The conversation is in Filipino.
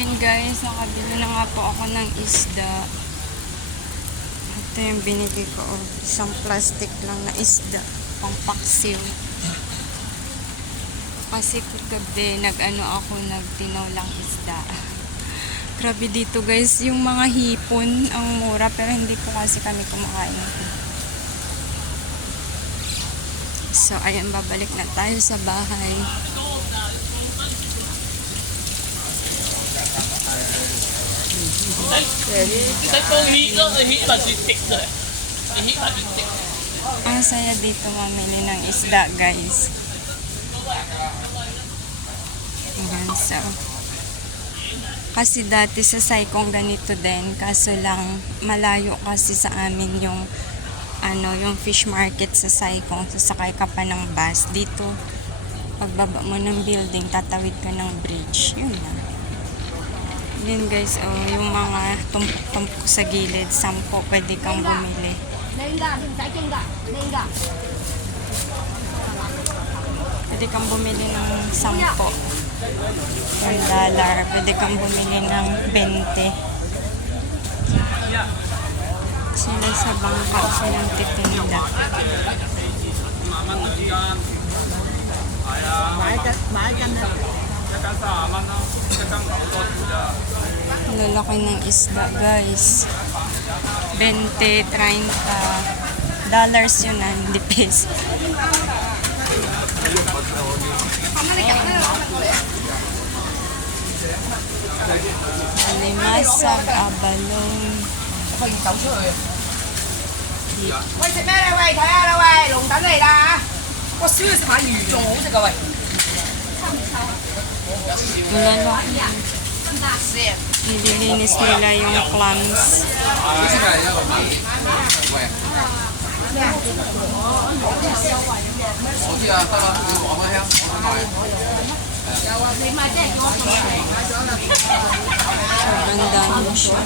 Yun guys, nakabili na nga po ako ng isda. Ito yung binili ko. Isang plastic lang na isda. Pang paksiw. Kasi kagabi, nagtinolang isda. Grabe dito guys, yung mga hipon, ang mura. Pero hindi po kasi kami kumakain. So, ayan, babalik na tayo sa bahay. Ang saya dito mamili ng isda guys. Ayan, so kasi dati sa Saikong ganito din, kaso lang malayo kasi sa amin yung yung fish market sa Saikong. Sasakay ka pa ng bus dito. Pagbaba mo ng building, tatawid ka ng bridge. Yun lang. Yun guys, yung mga tumpok-tumpok sa gilid, 10 pwede kang bumili. Pwede kang bumili ng 10. $1. Pwede kang bumili ng 20. Sila sa bangka, silang titinda. Lalaki ng isda guys. 20, 30 dollars yun hindi peso. Alimasag, abalong. 喂，食咩咧？喂，睇下啦，喂，龍躉嚟㗎嚇！我燒你食下魚仲好食㗎，喂。Nililinis nila yung clams. Sobrang dami siya.